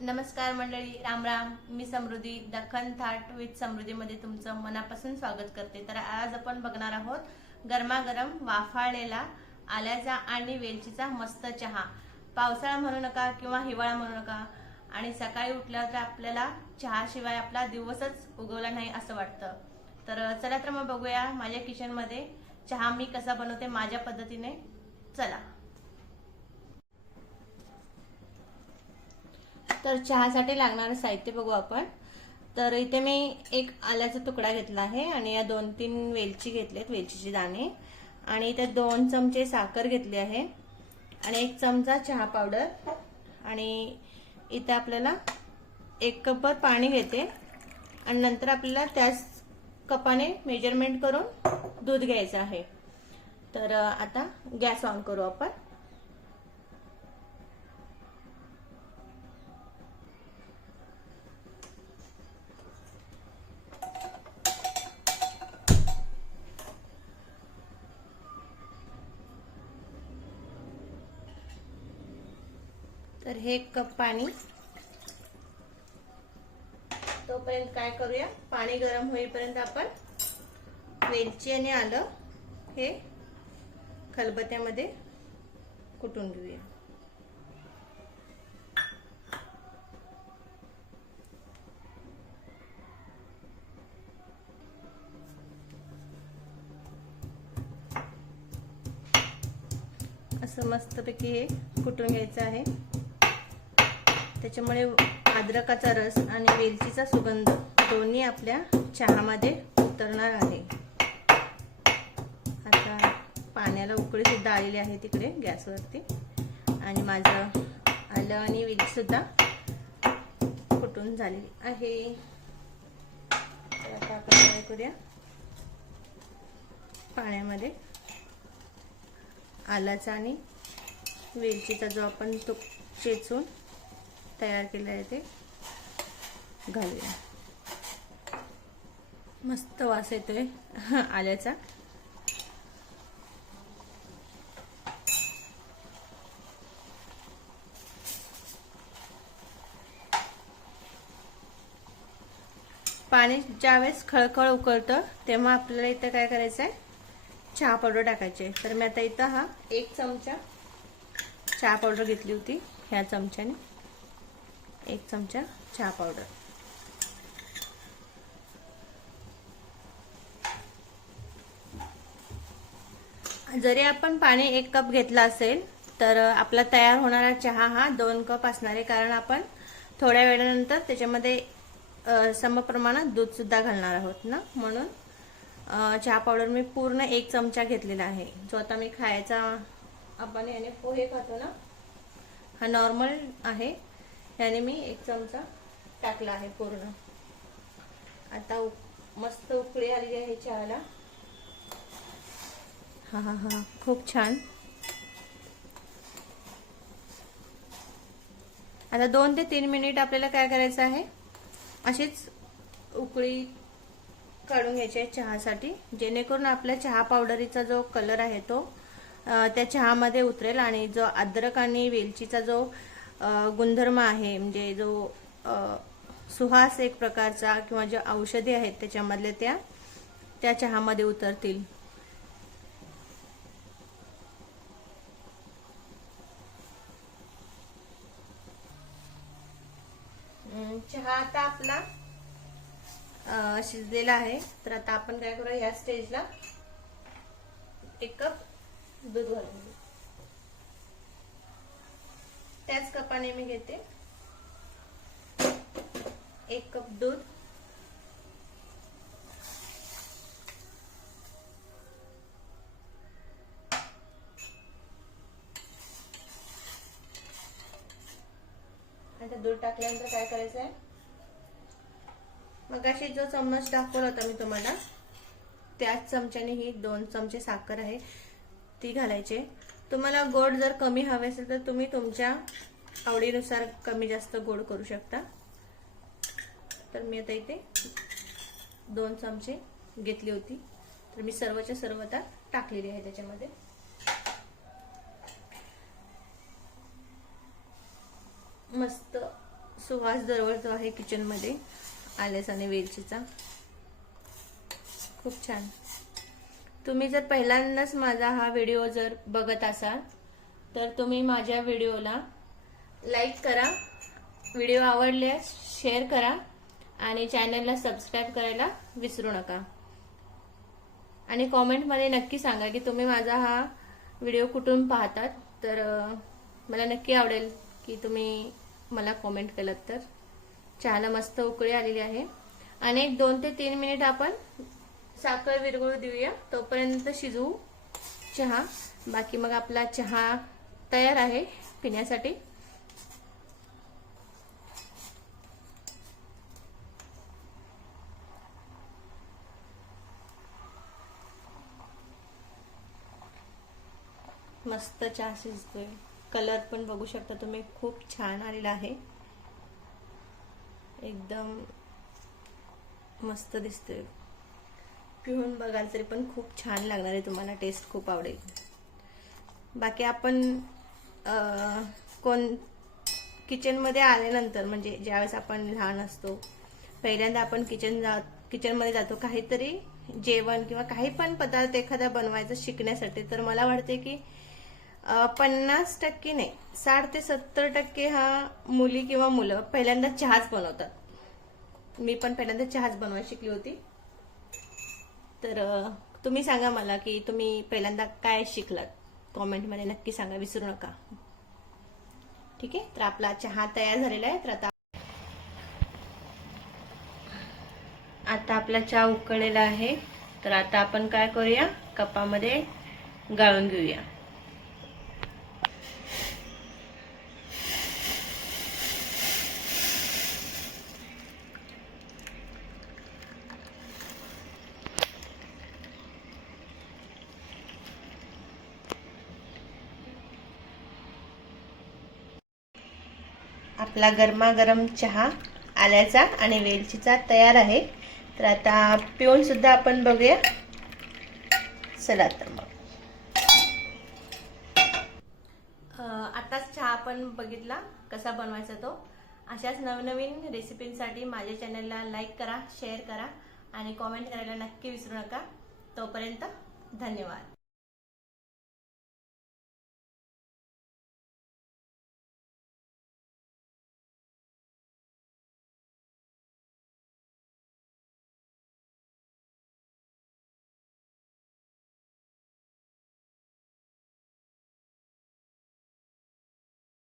नमस्कार मंडळी, राम राम. मी समृद्धी, दखन थाट विथ समृद्धीमध्ये तुमचं मनापासून स्वागत करते. तर आज आपण बघणार आहोत गरमागरम वाफाळलेला आल्याचा आणि वेलचीचा मस्त चहा. पावसाळा म्हणू नका किंवा हिवाळा म्हणू नका, आणि सकाळी उठल्यावर तर आपल्याला चहाशिवाय आपला दिवसच उगवला नाही असं वाटतं. तर चला तर मग बघूया माझ्या किचनमध्ये चहा मी कसा बनवते माझ्या पद्धतीने. चला. तर चहासाठी लागणारं साहित्य बघू आपण. तर इथे मी एक आल्याचा तुकडा घेतला आहे आणि या 2-3 वेलची घेतलेत, वेलचीचे दाणे, आणि इथे 2 चमचे साखर घेतली आहे आणि 1 चमचा चहा पावडर, आणि इथे आपल्याला 1 कप पाणी घेते आणि नंतर आपल्याला त्याच कपाने मेजरमेंट करून दूध घ्यायचं आहे. तर आता गॅस ऑन करू आपण. तर हे 1 कप पाणी. तोपर्यंत काय करूया, पाणी गरम होईपर्यंत आपण वेलची आणि आलं हे खलबत्त्यामध्ये कुटून घेऊया. असं मस्तपैकी हे कुटून घ्यायचं आहे. त्याच्यामुळे अद्रकाचा रस आणि वेलचीचा सुगंध दोन्ही आपल्या चहामध्ये उतरणार आहे. आता पाण्याला उकळी सुद्धा आलेली आहे तिकडे गॅसवरती, आणि माझं आलं आणि वेलची सुद्धा कुटून झालेली आहे. तर आता आपण काय करूया, पाण्यामध्ये आलाचा आणि वेलचीचा जो आपण तो चेचून तयार केला आहे ते घालूया. मस्त वास येतोय आल्याचा. पाणी ज्यावेळेस खळखळ उकळतं तेव्हा आपल्याला इथं काय करायचं आहे, चहा पावडर टाकायचे. तर मी आता इथं हा 1 चमचा चहा पावडर घेतली होती, ह्या चमच्याने 1 चमचा चहा पावडर. जरी आपण पाणी 1 कप घेतला असेल तर आपला तयार होणारा चहा हा 2 कप असणार आहे, कारण आपण थोड्या वेळानंतर त्याच्यामध्ये समप्रमाणात दूध सुद्धा घालणार आहोत ना, म्हणून चहा पावडर मी पूर्ण 1 चमचा घेतलेला आहे. जो आता मी खायचा, आपण याने पोहे खातो ना, हा नॉर्मल आहे, याने मी 1 चमचा टाकला आहे पूर्ण. आता मस्त उकळी आली आहे चहाला. हा हा हा, खूप छान. आता 2 ते 3 मिनिट आपल्याला काय करायचं आहे, अशीच उकळी काढून घ्यायची आहे चहासाठी, जेणेकरून आपल्या चहा पावडरीचा जो कलर आहे तो त्या चहामध्ये उतरेल, आणि जो अद्रक आणि वेलचीचा जो गुणधर्म आहे, म्हणजे जो सुहास एक प्रकारचा किंवा जे औषधी आहेत त्याच्यामधले त्या चहामध्ये उतरतील. चहा आता आपला शिजलेला आहे. तर आता आपण काय करूया, या स्टेजला 1 कप दूध घालून घेऊ. त्याच कपाने मी घेते 1 कप दूध. आता दूध टाकल्यानंतर काय करायचं आहे, मगाशी जो चम्मच दाखवला होता मी तुम्हाला, त्याच चमच्याने ही 2 चमचे साखर आहे ती घालायची. तुम्हाला गोड जर कमी हवे असेल तर तुम्ही तुमच्या आवडीनुसार कमी जास्त गोड करू शकता. तर मी आता इथे 2 चमचे घेतली होती, तर मी सर्वच्या सर्व आता टाकलेली आहे त्याच्यामध्ये. मस्त सुवास दरवळतो आहे किचनमध्ये आल्याचा आणि वेलचीचा. खूप छान. तुम्ही जर पहिल्यांदाच माझा हा व्हिडिओ जर बघत असाल तर तुम्ही माझ्या व्हिडिओला लाईक करा, व्हिडिओ आवडल्यास शेअर करा आणि चॅनलला सबस्क्राईब करायला विसरू नका. आणि कॉमेंटमध्ये नक्की सांगा की तुम्ही माझा हा व्हिडिओ कुठून पाहतात. तर मला नक्की आवडेल की तुम्ही मला कॉमेंट केलात तर. चहाला मस्त उकळी आलेली आहे आणि एक 2 ते 3 मिनिट आपण साखर विरघळू देऊया. तोपर्यंत शिजवू चहा. बाकी मग आपला चहा तयार आहे पिण्यासाठी. मस्त चहा शिजतोय. कलर पण बघू शकता तुम्ही, खूप छान आलेला आहे. एकदम मस्त दिसतोय. पिऊन बघाल तरी पण खूप छान लागणार आहे तुम्हाला. टेस्ट खूप आवडेल. बाकी आपण किचनमध्ये आल्यानंतर म्हणजे ज्यावेळेस आपण लहान असतो पहिल्यांदा आपण किचनमध्ये जातो काहीतरी जेवण किंवा काही पण पदार्थ एखादा बनवायचं शिकण्यासाठी. तर मला वाटते की 50% नाही 60 ते 70% हा मुली किंवा मुलं पहिल्यांदा चहाच बनवतात. मी पण पहिल्यांदा चहाच बनवायला शिकली होती. तर तुम्ही सांगा मला की तुम्ही पहिल्यांदा काय शिकलात. कॉमेंटमध्ये नक्की सांगा, विसरू नका. ठीक आहे. तर आपला चहा तयार झालेला आहे. तर आता आपला चहा उकळलेला आहे. तर आता आपण काय करूया, कपामध्ये गाळून घेऊया. आपला गरमागरम चहा आल्याचा आणि वेलचीचा तयार आहे. तर आता पिऊन सुद्धा आपण बघूया. चला तर मग. आताच चहा आपण बघितला कसा बनवायचा तो. अशाच नवनवीन रेसिपींसाठी माझ्या चॅनलला लाईक करा, शेअर करा आणि कॉमेंट करायला नक्की विसरू नका. तोपर्यंत धन्यवाद.